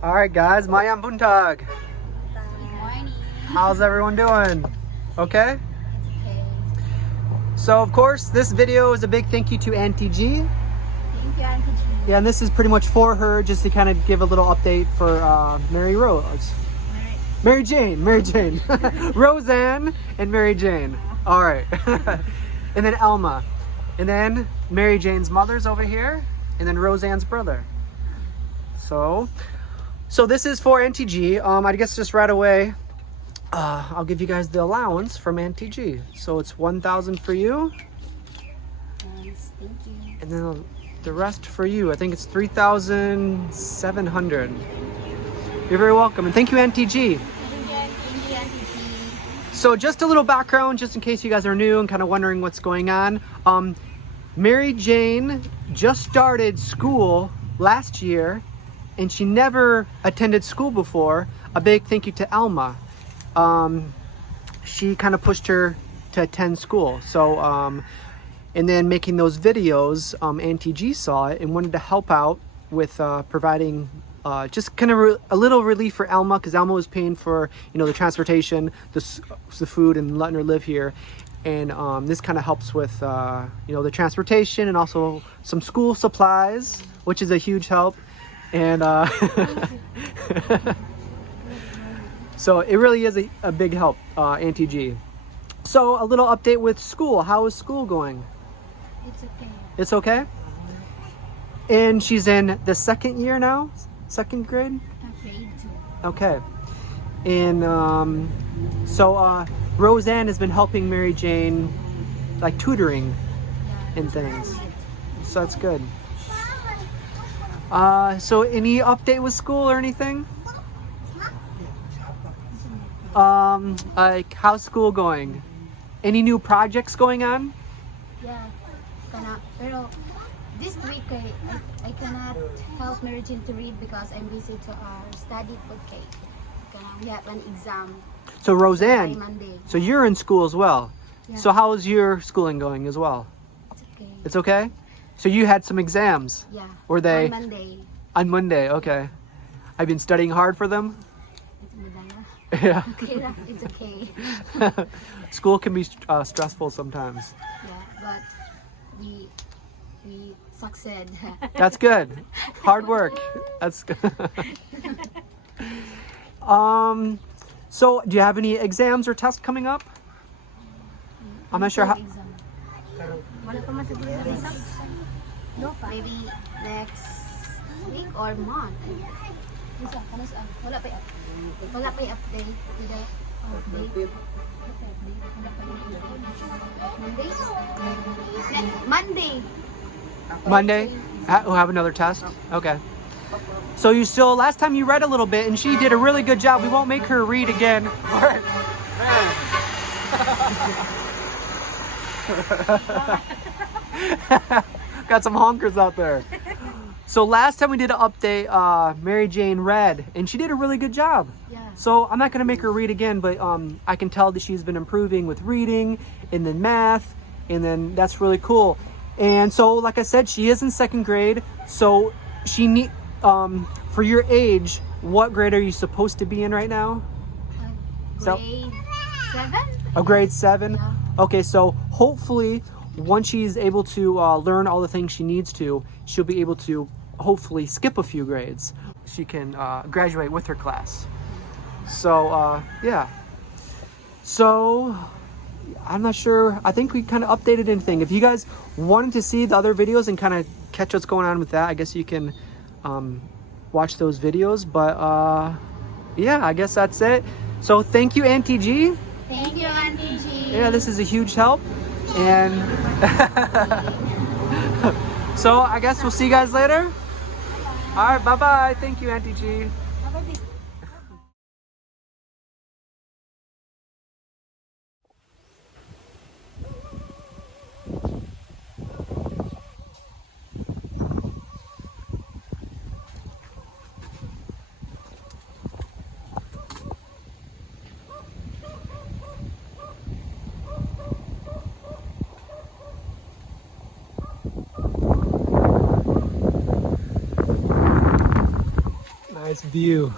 All right, guys, Mayang buntag. Good morning. How's everyone doing? Okay? It's okay. So, of course, this video is a big thank you to Auntie G. Thank you, Auntie G. Yeah, and this is pretty much for her, just to kind of give a little update for Mary Rose. Mary Jane. Roseanne and Mary Jane. All right. And then Elma. And then Mary Jane's mother's over here. And then Roseanne's brother. So this is for Auntie G. I guess just right away, I'll give you guys the allowance from Auntie G. So it's 1,000 for you. Thanks. Thank you. And then the rest for you. I think it's 3,700. You're very welcome. And thank you, Auntie G. Thank you, Auntie G. So just a little background, just in case you guys are new and kind of wondering what's going on. Mary Jane just started school last year, and she never attended school before. A big thank you to Elma. She kind of pushed her to attend school. So, and then making those videos, Auntie G saw it and wanted to help out with providing just kind of a little relief for Elma, because Elma was paying for, you know, the transportation, the food, and letting her live here. And this kind of helps with, you know, the transportation and also some school supplies, which is a huge help. And so it really is a big help, Auntie G. So a little update with school. How is school going? It's okay. It's okay? And she's in the second year now? Second grade? Grade 2. Okay. And so Roseanne has been helping Mary Jane, like tutoring and things. So that's good. So any update with school or anything? Like how's school going? Any new projects going on? Yeah. Pero this week I cannot help Mary Jane to read because I'm busy to study. Okay. We have an exam. So By Roseanne, Monday. so you're in school as well. Yeah. So how is your schooling going as well? It's okay. It's okay? So you had some exams? Yeah. Were they? On Monday. On Monday, okay. I've been studying hard for them? It's Madaya. Yeah. Okay lang. It's okay. School can be stressful sometimes. Yeah, but we succeed. That's good. Hard work. That's good. So do you have any exams or tests coming up? I'm not sure how. Exam. Wala pa man siguro na results. No pa. Maybe next week or month. Isa, ano sa wala pa update. Ida update. Monday. Monday? We'll have another test? Okay. So you still, last time you read a little bit and she did a really good job. We won't make her read again. All right. Got some honkers out there. So last time we did an update, Mary Jane read and she did a really good job. Yeah. So I'm not gonna make her read again, but I can tell that she's been improving with reading and then math, and then that's really cool. And so, like I said, she is in second grade. So she need, for your age, what grade are you supposed to be in right now? Grade 7? A grade 7? Yeah. Okay, so hopefully once she's able to learn all the things she needs to, she'll be able to hopefully skip a few grades. She can graduate with her class. So yeah. So I'm not sure. I think we kind of updated anything. If you guys wanted to see the other videos and kind of catch what's going on with that, I guess you can watch those videos. But yeah, I guess that's it. So thank you, Auntie G. Thank you, Auntie G. Yeah, this is a huge help. And so I guess we'll see you guys later. All right, bye-bye. Thank you, Auntie G. Nice view.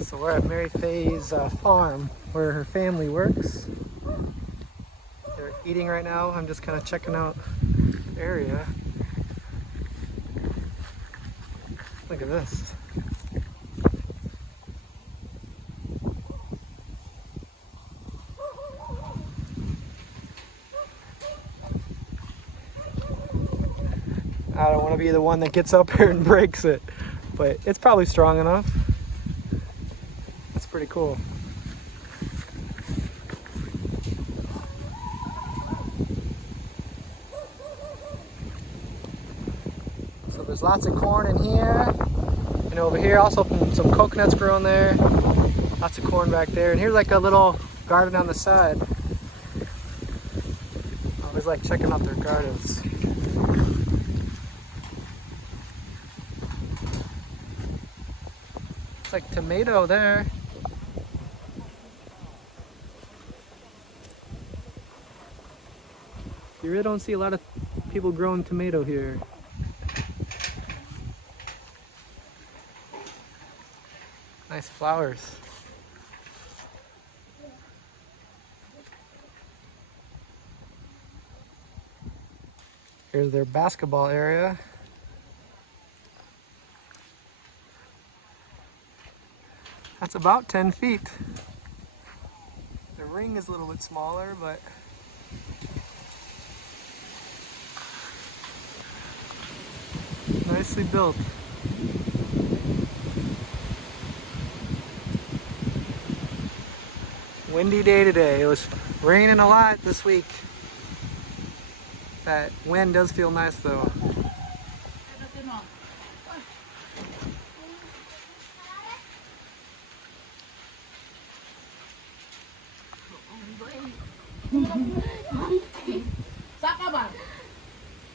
So we're at Mary Faye's farm where her family works. They're eating right now. I'm just kind of checking out the area. Look at this. I don't want to be the one that gets up here and breaks it, but it's probably strong enough. That's pretty cool. So there's lots of corn in here, and over here also some coconuts growing there. Lots of corn back there, and here's like a little garden on the side. I always like checking out their gardens. It's like tomato there. You really don't see a lot of people growing tomato here. Nice flowers. Here's their basketball area. That's about 10 feet. The ring is a little bit smaller, but nicely built. Windy day today. It was raining a lot this week. That wind does feel nice though.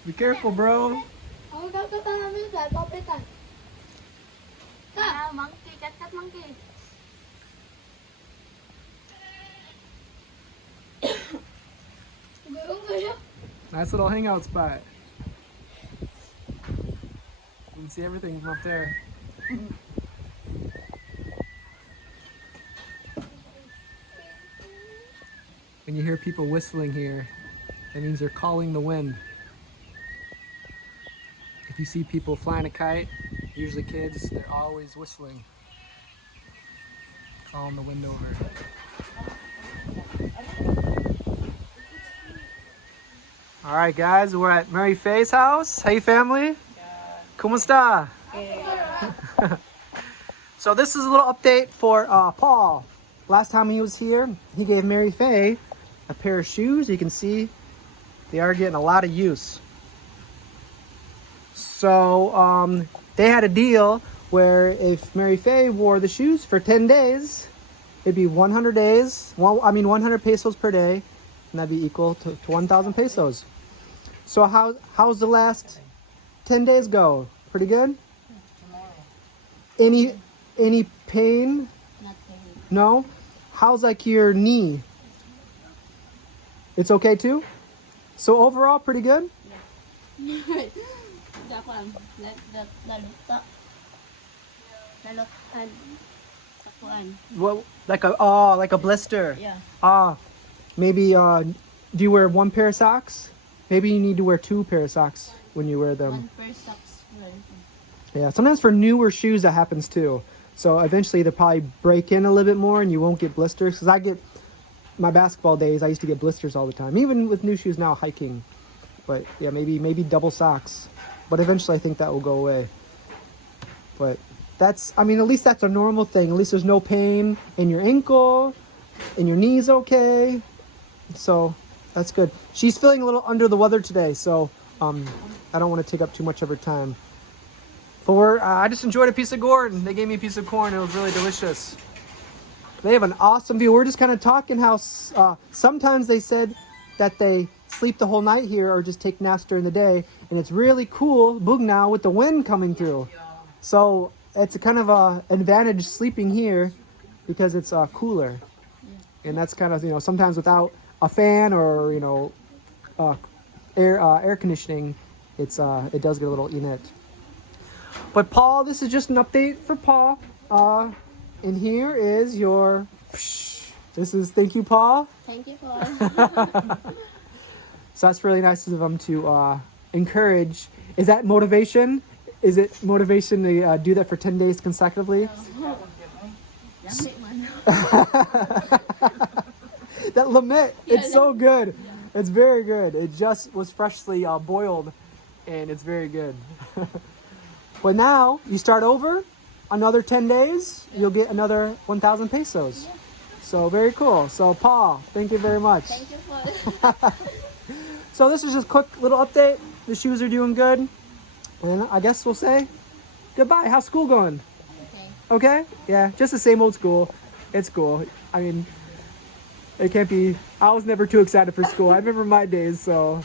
Be careful, bro. Monkey, cat monkey. Nice little hangout spot. You can see everything from up there. When you hear people whistling here, that means they're calling the wind. If you see people flying a kite, usually kids, they're always whistling, calling the wind over. All right, guys, we're at Mary Faye's house. Hey, family. Kumusta? So this is a little update for Paul. Last time he was here, he gave Mary Faye a pair of shoes. You can see they are getting a lot of use. So they had a deal where if Mary Faye wore the shoes for 10 days, it'd be 100 days. Well, I mean 100 pesos per day, and that'd be equal to 1,000 pesos. So how's the last 10 days go? Pretty good? Any pain? Not pain. No? How's like your knee? It's okay too? So overall pretty good? Well, like a blister. Yeah. Maybe do you wear one pair of socks? Maybe you need to wear two pair of socks when you wear them. One pair of socks. Yeah, sometimes for newer shoes that happens too. So eventually they'll probably break in a little bit more and you won't get blisters. Because I get, my basketball days, I used to get blisters all the time. Even with new shoes now, hiking. But yeah, maybe double socks. But eventually I think that will go away. But that's, I mean, at least that's a normal thing. At least there's no pain in your ankle, and your knee's okay. So that's good. She's feeling a little under the weather today, so I don't want to take up too much of her time. But I just enjoyed a piece of corn. They gave me a piece of corn. It was really delicious. They have an awesome view. We're just kind of talking how sometimes they said that they sleep the whole night here or just take naps during the day. And it's really cool, now with the wind coming through. So it's a kind of a advantage sleeping here because it's cooler. And that's kind of, sometimes without a fan or, air conditioning, it does get a little init. But Paul, this is just an update for Paul. And here is your. This is thank you, Paul. Thank you, Paul. So that's really nice of them to encourage. Is that motivation? Is it motivation to do that for 10 days consecutively? That lamit, it's so good. It's very good. It just was freshly boiled, and it's very good. But now you start over. Another 10 days, you'll get another 1,000 pesos. So very cool. So Paul, thank you very much. Thank you, Paul. So this is just a quick little update. The shoes are doing good. And I guess we'll say goodbye. How's school going? Okay. Okay? Yeah, just the same old school. It's cool. I mean, it can't be, I was never too excited for school. I remember my days, so,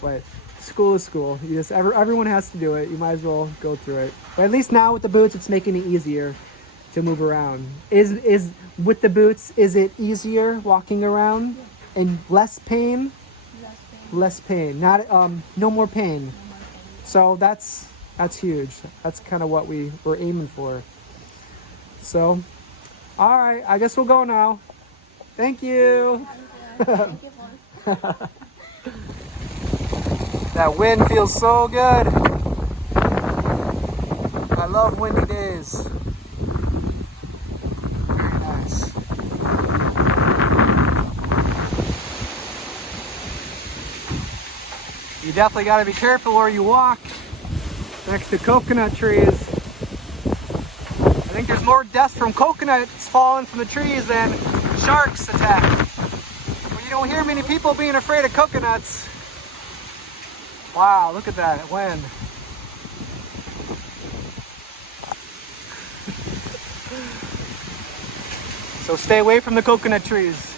but school is school. You just, everyone has to do it. You might as well go through it. But at least now with the boots, it's making it easier to move around. Is with the boots, is it easier walking around and less pain? Less pain. Not no more pain. So that's huge. That's kind of what we were aiming for. So, all right, I guess we'll go now. Thank you. Thank you, Paul. That wind feels so good. I love windy days. Very nice. You definitely got to be careful where you walk next to coconut trees. I think there's more deaths from coconuts falling from the trees than sharks attack. But you don't hear many people being afraid of coconuts. Wow, look at that wind. So stay away from the coconut trees.